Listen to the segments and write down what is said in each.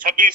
26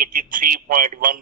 83.1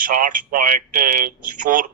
60.4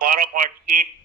12.8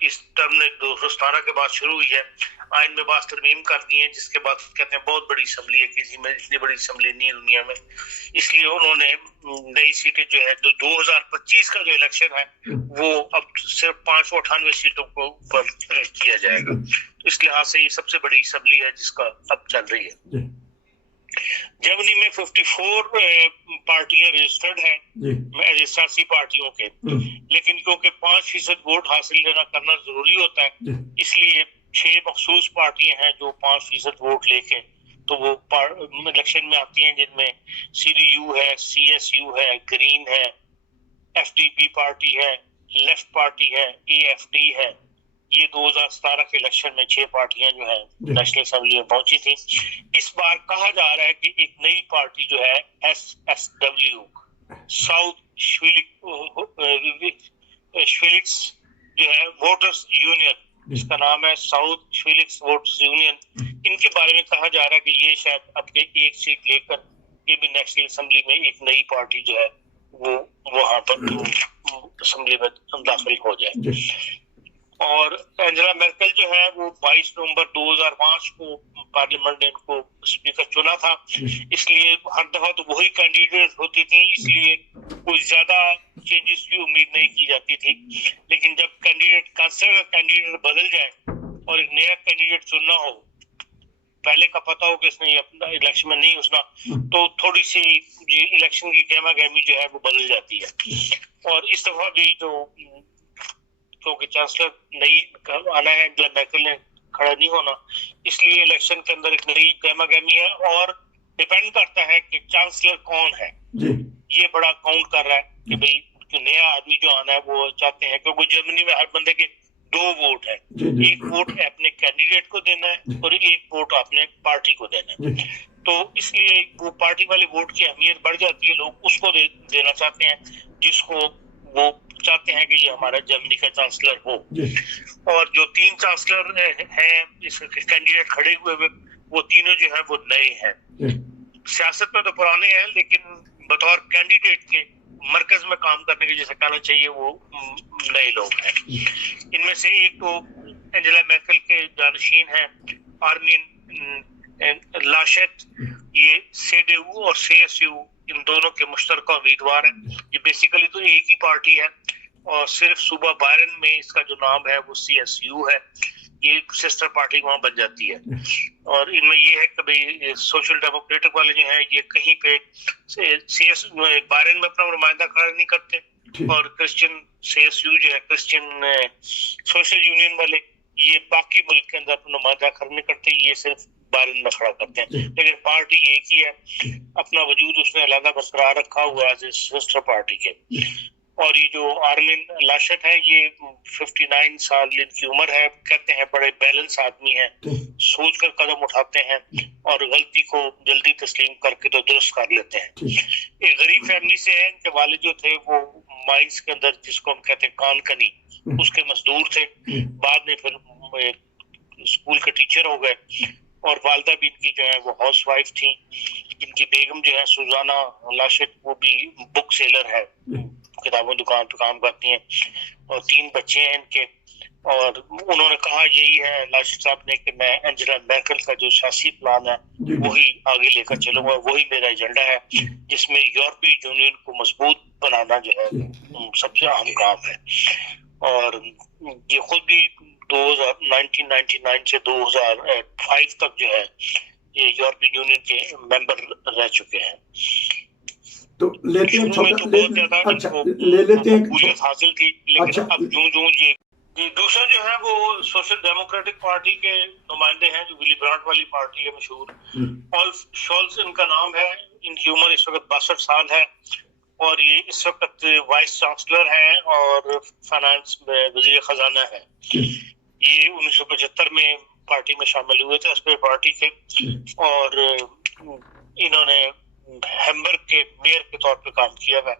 اس term نے 217 کے بعد شروع ہوئی ہے. آئین میں بعض ترمیم کر دی ہیں جس کے بعد کہتے ہیں بہت بڑی اسمبلی ہے, کسی میں اتنی بڑی اسمبلی نہیں ہے دنیا میں, اس لیے انہوں نے نئی سیٹیں جو ہے 2025 کا جو الیکشن ہے وہ اب صرف 598 سیٹوں کو اوپر کیا جائے گا. اس لحاظ سے یہ سب سے بڑی اسمبلی ہے جس کا اب چل رہی ہے. جرمنی میں 54 پارٹیاں رجسٹرڈ ہیں سیاسی پارٹیوں کے, لیکن کیونکہ 5% ووٹ حاصل کرنا ضروری ہوتا ہے اس لیے 6 مخصوص پارٹیاں ہیں جو 5% ووٹ لے کے تو وہ الیکشن میں آتی ہیں, جن میں CDU ہے, CSU ہے, گرین ہے, FDP پارٹی ہے, لیفٹ پارٹی ہے, AFD ہے. یہ 2017 کے الیکشن میں 6 پارٹیاں جو ہیں نیشنل اسمبلی میں پہنچی تھیں. اس بار کہا جا رہا ہے کہ ایک نئی پارٹی جو ہے SSW ساؤتھ شویلکس جو ہے ووٹرز یونین, اس کا نام ہے ساؤتھ شویلکس ووٹرز یونین, ان کے بارے میں کہا جا رہا ہے کہ یہ شاید اب کے ایک سیٹ لے کر یہ بھی نیشنل اسمبلی میں ایک نئی پارٹی جو ہے وہ وہاں پر اسمبلی میں داخل ہو جائے. اور اینجلا میرکل جو ہے وہ 22 نومبر 2005 کو پارلیمنٹ نے ان کو اسپیکر چنا تھا, اس لیے ہر دفعہ تو وہی کینڈیڈیٹ ہوتی تھی, اس لیے کوئی زیادہ چینجز کی امید نہیں کی جاتی تھی. لیکن جب کانسلر کا کینڈیڈیٹ بدل جائے اور ایک نیا کینڈیڈیٹ چننا ہو, پہلے کا پتا ہو کہ اس نے اپنا الیکشن میں نہیں گھسنا, تو تھوڑی سی الیکشن کی گہما گہمی جو ہے وہ بدل جاتی ہے. اور اس دفعہ بھی جو کیونکہ چانسلر نہیں آنا ہے, اینجلا میرکل نے کھڑا نہیں ہونا, اس لیے الیکشن کے اندر ایک نئی گہما گہمی ہے اور ڈیپینڈ کرتا ہے کہ چانسلر کون ہے. یہ بڑا کاؤنٹ کر رہا ہے کہ بھئی جو نیا آدمی جو آنا ہے وہ چاہتے ہیں, کیونکہ جرمنی میں ہر بندے کے 2 ووٹ ہیں, ایک ووٹ اپنے کینڈیڈیٹ کو دینا ہے اور ایک ووٹ اپنے پارٹی کو دینا ہے. تو اس لیے وہ پارٹی والے ووٹ کی اہمیت بڑھ جاتی ہے, لوگ اس کو دینا چاہتے ہیں جس کو وہ چاہتے ہیں کہ یہ ہمارا جرمنی کا چانسلر ہو. اور جو 3 چانسلر ہیں اس کینڈیڈیٹ کھڑے ہوئے وہ تینوں جو ہیں وہ نئے ہیں. سیاست میں تو پرانے ہیں لیکن بطور کینڈیڈیٹ کے مرکز میں کام کرنے کے جیسے کہنا چاہیے وہ نئے لوگ ہیں. ان میں سے ایک تو اینجلا میرکل کے جانشین ہیں آرمین لاشٹ, یہ CDU اور CSU ان دونوں کے مشترکہ امیدوار ہیں. یہ بیسیکلی تو ایک ہی پارٹی ہے اور صرف صوبہ بائرن میں اس کا جو نام ہے وہ CSU ہے, یہ سسٹر پارٹی وہاں بن جاتی ہے. اور ان میں یہ ہے کہ بھئی سوشل ڈیموکریٹک والے جو ہیں یہ کہیں پہ بائرن میں اپنا نمائندہ کھڑا نہیں کرتے, اور کرسچن CSU جو ہے کرسچن سوشل یونین والے یہ باقی ملک کے اندر اپنا نمائندہ کھڑا نہیں کرتے, یہ صرف بائرن میں کھڑا کرتے ہیں. لیکن پارٹی ایک ہی ہے, اپنا وجود اس نے علیحدہ برقرار رکھا ہوا ہے سسٹر پارٹی کے. اور یہ جو آرمین لاشٹ ہے یہ 59 سال ان کی عمر ہے, کہتے ہیں بڑے بیلنس آدمی ہیں, سوچ کر قدم اٹھاتے ہیں اور غلطی کو جلدی تسلیم کر کے تو درست کر لیتے ہیں. ایک غریب فیملی سے ہیں, ان کے والد جو تھے وہ مائنز کے اندر جس کو ہم کہتے ہیں کان کنی اس کے مزدور تھے, بعد میں پھر اسکول کے ٹیچر ہو گئے. اور والدہ بھی ان کی جو ہے وہ ہاؤس وائف تھیں. ان کی بیگم جو ہے سوزانا لاشٹ وہ بھی بک سیلر ہے, کتابوں دکان پہ کام کرتی ہیں, اور 3 بچے ہیں ان کے. اور انہوں نے کہا یہی ہے لاشٹ صاحب نے کہ میں اینجلا میرکل کا جو سیاسی پلان ہے وہی آگے لے کر چلوں گا, وہی میرا ایجنڈا ہے جس میں یورپی یونین کو مضبوط بنانا جو ہے سب سے اہم کام ہے. اور یہ خود بھی 1999 سے 2005 تک جو ہے یہ یورپی یونین کے ممبر رہ چکے ہیں. تو لیتے ہیں مقبولیت حاصل تھی, لیکن اب یہ دوسرا جو ہے وہ سوشل ڈیموکریٹک پارٹی کے نمائندے ہیں جو ولی برانٹ والی پارٹی ہے مشہور, اولف شولز ان کا نام ہے. ان کی عمر اس وقت 62 سال ہے اور یہ اس وقت وائس چانسلر ہیں اور فائنانس میں وزیر خزانہ ہے. یہ 1975 میں پارٹی میں شامل ہوئے تھے اسپر پارٹی کے, اور انہوں نے ہیمبرگ کے میئر کے طور پہ کام کیا ہے.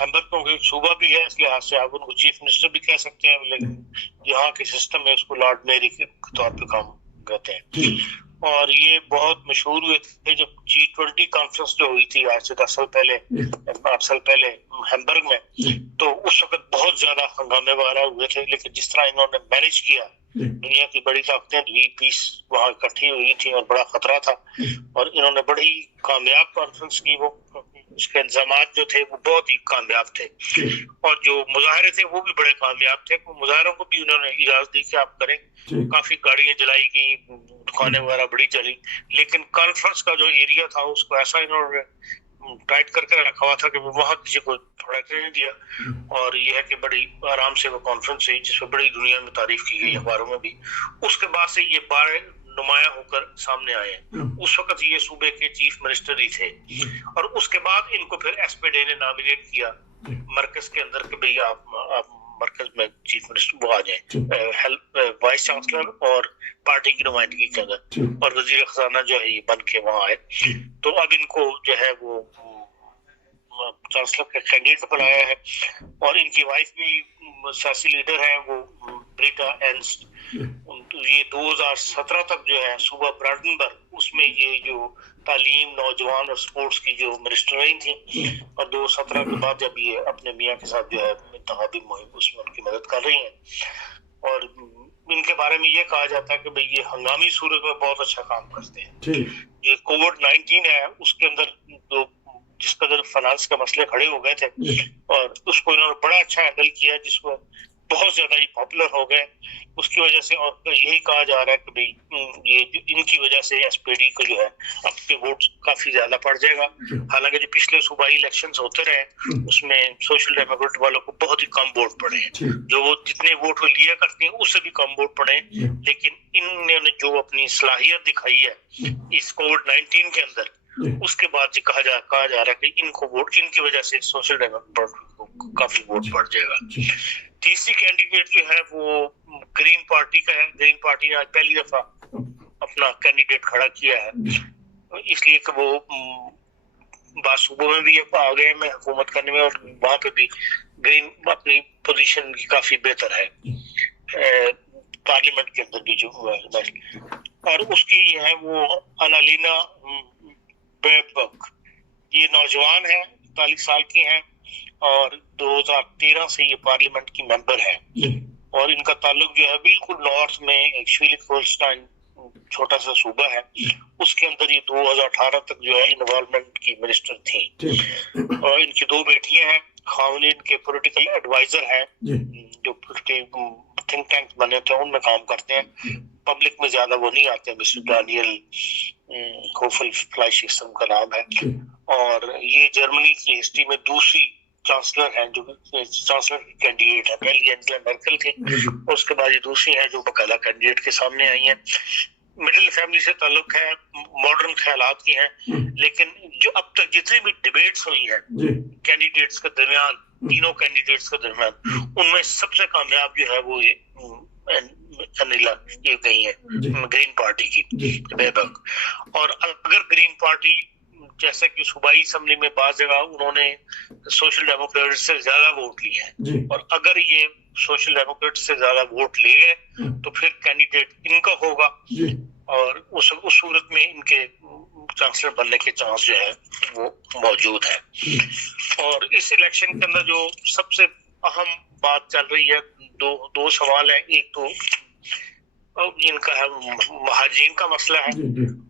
ہیمبرگ کو ایک صوبہ بھی ہے, اس لحاظ سے آپ ان کو چیف منسٹر بھی کہہ سکتے ہیں, لیکن یہاں کے سسٹم میں اس کو لارڈ میئر کے طور پہ کام کرتے ہیں. اور یہ بہت مشہور ہوئے تھے جب G20 کانفرنس جو ہوئی تھی آج سے 10 سال پہلے 8 سال پہلے ہیمبرگ میں, تو اس وقت بہت زیادہ ہنگامے وغیرہ ہوئے تھے, لیکن جس طرح انہوں نے مینج کیا, دنیا کی بڑی طاقتیں بھی 20 وہاں اکٹھی ہوئی تھیں اور بڑا خطرہ تھا, اور انہوں نے بڑی کامیاب کانفرنس کی. وہ اس کے انتظامات جو تھے وہ بہت ہی کامیاب تھے, اور جو مظاہرے تھے وہ بھی بڑے کامیاب تھے. مظاہروں کو بھی انہوں نے اجازت دی کہ آپ کریں, کافی گاڑیاں جلائی گئیں, دکانیں وغیرہ بڑی چلی, لیکن کانفرنس کا جو ایریا تھا اس کو ایسا انہوں نے ٹائٹ کر کے رکھا ہوا تھا کہ وہاں کسی کو پھڑکنے نہیں دیا. اور یہ ہے کہ بڑی آرام سے وہ کانفرنس ہوئی, جس میں بڑی دنیا میں تعریف کی گئی, اخباروں میں بھی. اس کے بعد سے یہ بار نمایاں ہو کر سامنے آئے ہیں. اس وقت یہ صوبے کے چیف منسٹر ہی تھے, اور اس کے بعد ان کو پھر ایس پی ڈے نے نامینیٹ کیا مرکز کے اندر کہ بھئی آپ مرکز میں چیف منسٹر وہ آ جائیں, وائس چانسلر اور پارٹی کی نمائندگی کے اندر, اور وزیر خزانہ جو ہے یہ بن کے وہاں آئے. تو اب ان کو جو ہے وہ چانسلر کا کینڈیڈیٹ بنایا ہے, اور ان کی وائف بھی سیاسی لیڈر ہیں, وہ بریٹا اینسٹ. یہ 2017 تک جو ہے صوبہ برانڈنبرگ, اس میں یہ جو تعلیم, نوجوان اور سپورٹس کی جو منسٹر رہی تھیں, اور 2017 کے بعد جب یہ اپنے میاں کے ساتھ جو ہے انتخابی مہم اس میں ان کی مدد کر رہی ہیں. اور ان کے بارے میں یہ کہا جاتا ہے کہ بھئی یہ ہنگامی صورت میں بہت اچھا کام کرتے ہیں. یہ کووڈ-19 ہے, اس کے اندر جو جس قدر فنانس کے مسئلے کھڑے ہو گئے تھے, اور اس کو انہوں نے بڑا اچھا ہینڈل کیا, جس کو بہت زیادہ ہی پاپولر ہو گئے اس کی وجہ سے. اور یہی کہا جا رہا ہے کہ بھئی یہ ان کی وجہ سے ایس پی ڈی کو جو ہے اب کے ووٹ کافی زیادہ پڑ جائے گا. حالانکہ جو پچھلے صوبائی الیکشنز ہوتے رہے اس میں سوشل ڈیموکریٹ والوں کو بہت ہی کم ووٹ پڑے ہیں, جو وہ جتنے ووٹ وہ لیا کرتے ہیں اس سے بھی کم ووٹ پڑے ہیں. لیکن انہوں نے جو اپنی صلاحیت دکھائی ہے اس کووڈ-19 کے اندر, اس کے بعد کہا جا رہا ہے کہ ان کو ووٹ, ان کی وجہ سے سوشل ڈیموکریٹ کو کافی ووٹ بڑھ جائے گا. تیسری کینڈیڈیٹ جو ہے وہ گرین پارٹی کا ہے. گرین پارٹی نے آج پہلی دفعہ اپنا کینڈیڈیٹ کھڑا کیا ہے, اس لیے کہ وہ بعض صوبوں میں بھی آ گئے میں حکومت کرنے میں, اور وہاں پہ بھی گرین اپنی پوزیشن کی کافی بہتر ہے پارلیمنٹ کے اندر بھی جو ہوا ہے. اور اس کی ہے وہ انالینا بیربک. یہ نوجوان ہیں, 41 سال کی ہیں, اور 2013 سے یہ پارلیمنٹ کی ممبر ہے, اور ان کا تعلق جو ہے بالکل نارتھ میں ایک شیلک ہولسٹائن چھوٹا سا صوبہ ہے, اس کے اندر یہ 2018 تک جو ہے انوالومنٹ کی منسٹر تھیں. اور ان کی 2 بیٹیاں ہیں, خاوند ان کے پولیٹیکل ایڈوائزر ہیں, جو تھنک ٹینک بنے تھے ان میں کام کرتے ہیں. پبلک میں زیادہ وہ نہیں آتے, مسٹر ڈینیل ہوفل فلائش سم کا نام ہے. اور یہ جرمنی کی ہسٹری میں دوسری چانسلر ہیں جو چانسلر کی کینڈیڈیٹ ہے. پہلی اینجلا مرکل تھی, اور اس کے بعد یہ دوسری ہیں جو باقاعدہ کینڈیڈیٹ کے سامنے آئی ہیں. مڈل فیملی سے تعلق ہے, ماڈرن خیالات کی ہیں, لیکن جو اب تک جتنی بھی ڈیبیٹس ہوئی ہیں کینڈیڈیٹس کے درمیان, تینوں کینڈیڈیٹس کے درمیان, ان میں سب سے کامیاب جو ہے وہ انیلا یہ گئی ہے گرین پارٹی کی بیبک. اور اگر گرین پارٹی جیسا کہ صوبائی اسمبلی میں بعض جگہ انہوں نے سوشل ڈیموکریٹ سے زیادہ ووٹ لیے ہیں, اور اگر یہ سوشل ڈیموکریٹ سے زیادہ ووٹ لے گئے تو پھر کینڈیڈیٹ ان کا ہوگا, اور اس صورت میں ان کے چانسلر بننے کے چانس جو ہے وہ موجود ہے. اور اس الیکشن کے اندر جو سب سے اہم بات چل رہی ہے, دو سوال ہیں. ایک تو ان کا ہے مہاجرین کا مسئلہ ہے,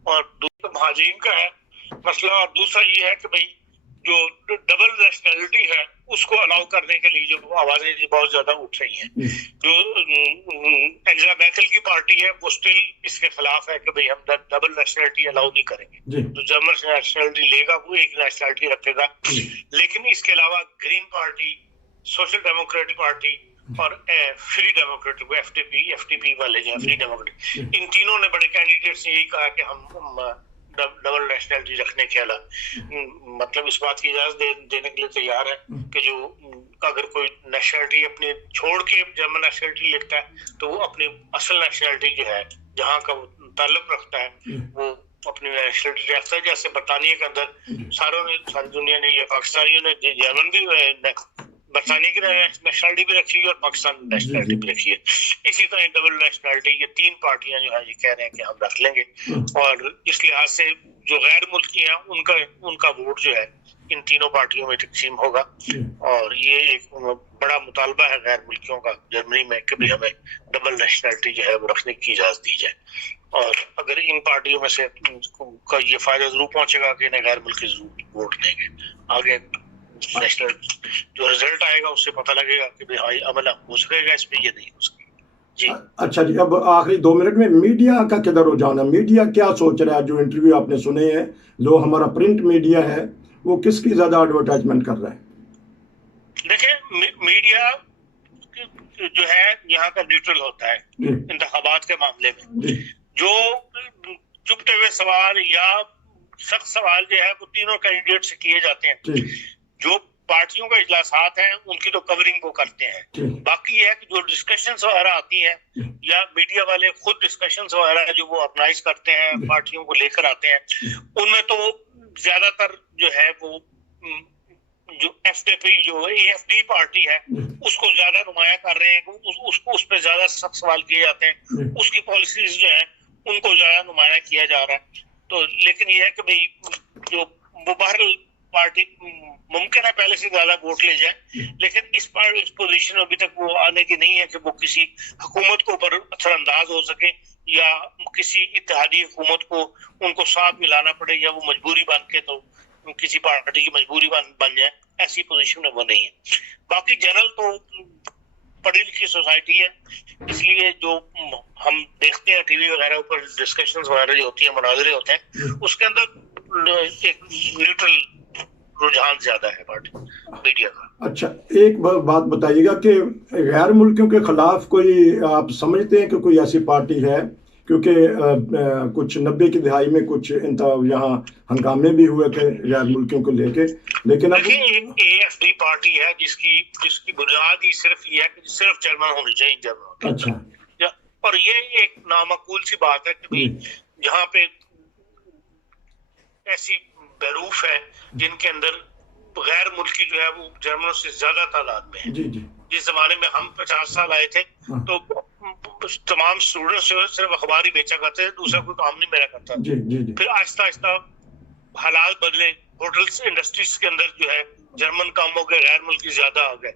اور دوسرا مہاجرین کا ہے مسئلہ, اور دوسرا یہ ہے کہ بھئی جو ڈبل نیشنلٹی ہے اس کو الاؤ کرنے کے لیے جو آوازیں بہت زیادہ اٹھ رہی ہیں. جو اینجلا میرکل کی پارٹی ہے وہ اسٹل اس کے خلاف ہے کہ بھئی ہم ڈبل نیشنلٹی الاؤ نہیں کریں گے. جو جرمن نیشنلٹی لے گا وہ ایک نیشنلٹی رکھے گا. لیکن اس کے علاوہ Green Party, Social Democratic Party اور Free Democratic F T P والے جو ہیں فری ڈیموکریٹک, ان تینوں نے بڑے کینڈیڈیٹ سے یہی کہا کہ ہم ڈبل نیشنلٹی رکھنے کے علاوہ مطلب اس بات کی اجازت دینے کے لیے تیار ہے کہ جو اگر کوئی نیشنلٹی اپنی چھوڑ کے جرمن نیشنلٹی لیتا ہے تو وہ اپنی اصل نیشنلٹی جو ہے جہاں کا وہ تعلق رکھتا ہے وہ اپنی نیشنلٹی رکھتا ہے. جیسے برطانیہ کے اندر ساری دنیا نے, یہ پاکستانیوں نے جرمن بھی برطانیہ کی نیشنلٹی بھی رکھی ہوئی اور پاکستان نیشنلٹی بھی رکھی ہے. اسی طرح ڈبل نیشنلٹی یہ تین پارٹیاں جو ہے یہ کہہ رہے ہیں کہ ہم رکھ لیں گے, اور اس لحاظ سے جو غیر ملکی ہیں ان کا ووٹ جو ہے ان تینوں پارٹیوں میں تقسیم ہوگا. اور یہ ایک بڑا مطالبہ ہے غیر ملکیوں کا جرمنی میں کہ بھی ہمیں ڈبل نیشنلٹی جو ہے وہ رکھنے کی اجازت دی جائے. اور اگر ان پارٹیوں میں سے کا یہ فائدہ ضرور پہنچے گا کہ انہیں غیر ملکی ضرور ووٹ دیں گے. آگے نیشنل جو رزلٹ آئے گا اس سے پتہ لگے گا کہ بھائی عمل ہو سکے گا اس پہ, یہ نہیں ہو سکے. جی اچھا جی, اب آخری 2 منٹ میں میڈیا کا کدھر رجحان ہے؟ میڈیا کیا سوچ رہا ہے؟ جو انٹرویو آپ نے سنے ہیں, جو ہمارا پرنٹ میڈیا ہے وہ کس کی زیادہ ایڈورٹائزمنٹ کر رہا ہے؟ دیکھیں میڈیا جو ہے یہاں کا نیوٹرل ہوتا ہے انتخابات کے معاملے میں. جو چپتے ہوئے سوال یا سخت سوال جو ہے وہ تینوں کینڈیڈیٹ سے کیے جاتے ہیں. جو پارٹیوں کے اجلاسات ہیں ان کی تو کورنگ وہ کرتے ہیں. باقی یہ ہے کہ جو ڈسکشنز وغیرہ آتی ہیں یا میڈیا والے خود ڈسکشنز وغیرہ جو وہ آرگنائز کرتے ہیں پارٹیوں کو لے کر آتے ہیں, ان میں تو زیادہ تر جو ہے وہ جو اے ایف ڈی پارٹی ہے اس کو زیادہ نمایاں کر رہے ہیں, اس پہ زیادہ سخت سوال کیے جاتے ہیں, اس کی پالیسیز جو ہیں ان کو زیادہ نمایاں کیا جا رہا ہے. تو لیکن یہ ہے کہ بھئی جو بہرحال پارٹی ممکن ہے پہلے سے زیادہ ووٹ لے جائے, لیکن اس پوزیشن ابھی تک وہ آنے کی نہیں ہے کہ وہ کسی حکومت کو اوپر اثر انداز ہو سکے یا کسی اتحادی حکومت کو ان کو ساتھ ملانا پڑے یا وہ مجبوری بن کے تو کسی پارٹی کی مجبوری بن جائے, ایسی پوزیشن میں وہ نہیں ہے. باقی جنرل تو پڑھی لکھی سوسائٹی ہے, اس لیے جو ہم دیکھتے ہیں ٹی وی وغیرہ اوپر ڈسکشنز وغیرہ جو ہوتی ہیں, مناظرے ہوتے ہیں, اس کے اندر ایک نیوٹرل رجحان زیادہ ہے پارٹی میڈیا کا. اچھا, ایک بات بتائیے گا کہ غیر ملکیوں کے خلاف کوئی آپ سمجھتے ہیں کہ کوئی ایسی پارٹی ہے؟ کیونکہ کچھ 90 کی دہائی میں کچھ یہاں ہنگامے بھی ہوئے تھے غیر ملکیوں کو لے کے, لیکن اب اے ایف ڈی پارٹی ہے جس کی بنیاد ہی صرف یہ ہے کہ صرف جرمن ہونی چاہیے جرمن. اچھا, اور یہ ایک نامعقول سی بات ہے کہ جہاں پہ ایسی بیروف ہے جن کے اندر غیر ملکی جو ہے وہ جرمنوں سے زیادہ تعداد میں ہے. جس زمانے میں ہم 50 سال آئے تھے تو تمام اسٹوڈنٹس صرف اخبار ہی بیچا کرتے تھے, دوسرا کوئی کام نہیں میرا کرتا. پھر آہستہ آہستہ حالات بدلے, ہوٹلس انڈسٹریز کے اندر جو ہے جرمن کام ہو گئے, غیر ملکی زیادہ آ گئے.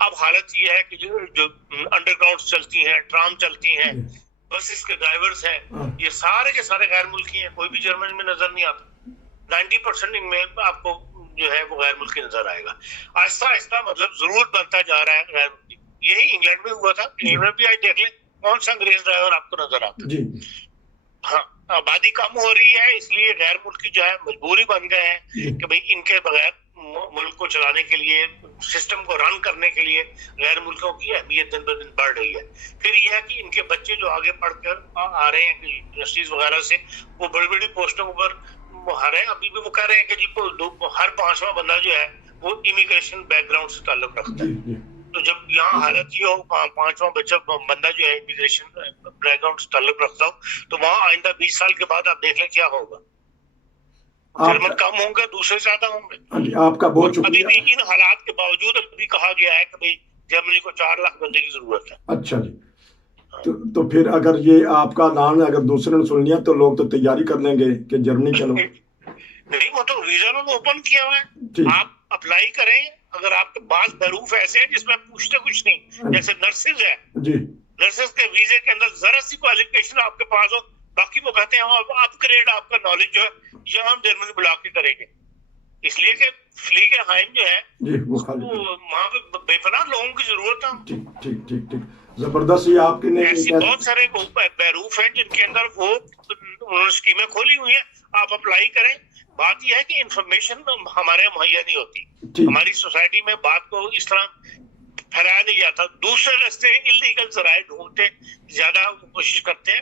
اب حالت یہ ہے کہ جو انڈر گراؤنڈ چلتی ہیں, ٹرام چلتی ہیں, بسز کے ڈرائیورز ہیں, یہ سارے کے سارے غیر ملکی ہیں, کوئی بھی جرمن میں نظر نہیں آتا. 90% ان میں آپ کو جو ہے وہ غیر ملکی نظر آئے گا. آہستہ آہستہ مطلب ضرورت بنتا جا رہا ہے غیر ملکی. یہی انگلینڈ میں ہوا تھا, انگلینڈ میں بھی آج دیکھ لیں کون سا انگریز ڈرائیور آپ کو نظر آتا ہے. ہاں, آبادی کم ہو رہی ہے, اس لیے غیر ملکی جو ہے مجبوری بن گئے ہیں کہ بھئی ان کے بغیر ملک کو چلانے کے لیے, سسٹم کو رن کرنے کے لیے غیر ملکوں کی اہمیت دن بدن بڑھ رہی ہے. پھر یہ ہے کہ ان کے بچے جو آگے پڑھ کر آ رہے ہیں یونیورسٹیز وغیرہ سے, وہ بڑی بڑی پوسٹوں پر ہر ہیں. ابھی بھی وہ کہہ رہے ہیں کہ جی ہر 5واں بندہ جو ہے وہ امیگریشن بیک گراؤنڈ سے تعلق رکھتا ہے. تو جب یہاں حالت یہ ہو 5واں بندہ جو ہے امیگریشن بیک گراؤنڈ سے تعلق رکھتا ہو, تو وہاں آئندہ 20 سال کے بعد آپ دیکھ لیں کیا ہوگا. جرمن کم ہوں گے, دوسرے زیادہ ہوں گے. آپ کا بہت شکریہ. ابھی بھی ان حالات کے باوجود ابھی کہا گیا ہے کہ بھئی جرمنی کو 4 لاکھ بندے کی ضرورت ہے. اچھا جی, تو پھر اگر یہ آپ کا اعلان اگر دوسرے نے سن لیا تو لوگ تو تیاری کر لیں گے کہ جرمنی چلو. نہیں, وہ تو ویزا انہوں نے اوپن کیا ہوا ہے, آپ اپلائی کریں. اگر آپ کے پاس بیروف ایسے ہیں جس میں پوچھتے کچھ نہیں, جیسے نرسز ہے, نرسز کے ویزے کے اندر ذرا سی کوالیفکیشن آپ کے پاس ہو, باقی وہ کہتے ہیں ہم اپ گریڈ آپ کا نالج جو ہے یہ ہم جرمنی بلا کے کریں گے. اس لیے کہ فلیگ ہائم جو ہے وہاں پہ بے پناہ لوگوں کی ضرورت ہے. ٹھیک زبردست. یہ آپ کے ایسی بہت سارے بیروف ہیں جن کے اندر وہ انہوں نے اسکیمیں کھولی ہوئی ہیں, آپ اپلائی کریں. بات یہ ہے کہ انفارمیشن ہمارے مہیا نہیں ہوتی, ہماری سوسائٹی میں بات کو اس طرح پھیلایا نہیں جاتا, دوسرے راستے انلیگل ذرائع ڈھونڈتے زیادہ کوشش کرتے ہیں.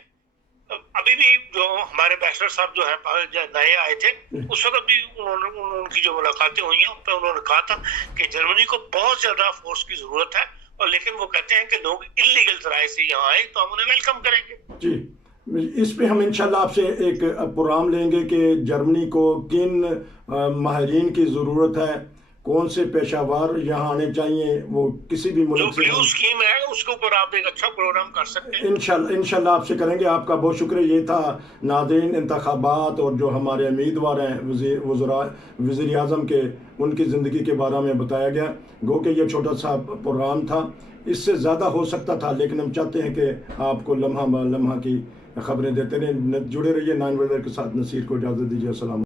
ابھی بھی جو ہمارے بیچلر صاحب جو ہیں نئے آئے تھے, اس وقت بھی ان کی جو ملاقاتیں ہوئی ہیں ان پہ انہوں نے کہا تھا کہ جرمنی کو بہت زیادہ فورس کی ضرورت ہے, اور لیکن وہ کہتے ہیں کہ لوگ انلیگل ذرائع سے یہاں آئے تو ہم انہیں ویلکم کریں گے. جی, اس پہ ہم انشاءاللہ آپ سے ایک پروگرام لیں گے کہ جرمنی کو کن ماہرین کی ضرورت ہے, کون سے پیشہ ور یہاں آنے چاہیے، وہ کسی بھی جو ملک سے بلیو ہوں۔ اسکیم ہے اس کے اوپر آپ ایک اچھا پروگرام کر سکتے ہیں۔ انشاءاللہ آپ سے کریں گے۔ آپ کا بہت شکریہ۔ یہ تھا ناظرین انتخابات اور جو ہمارے امیدوار ہیں وزیر اعظم کے، ان کی زندگی کے بارے میں بتایا گیا۔ گو کہ یہ چھوٹا سا پروگرام تھا، اس سے زیادہ ہو سکتا تھا، لیکن ہم چاہتے ہیں کہ آپ کو لمحہ بہ لمحہ کی خبریں دیتے رہیں۔ جڑے رہیے 9 بجے کے ساتھ۔ نصیر کو اجازت دیجیے، السلام۔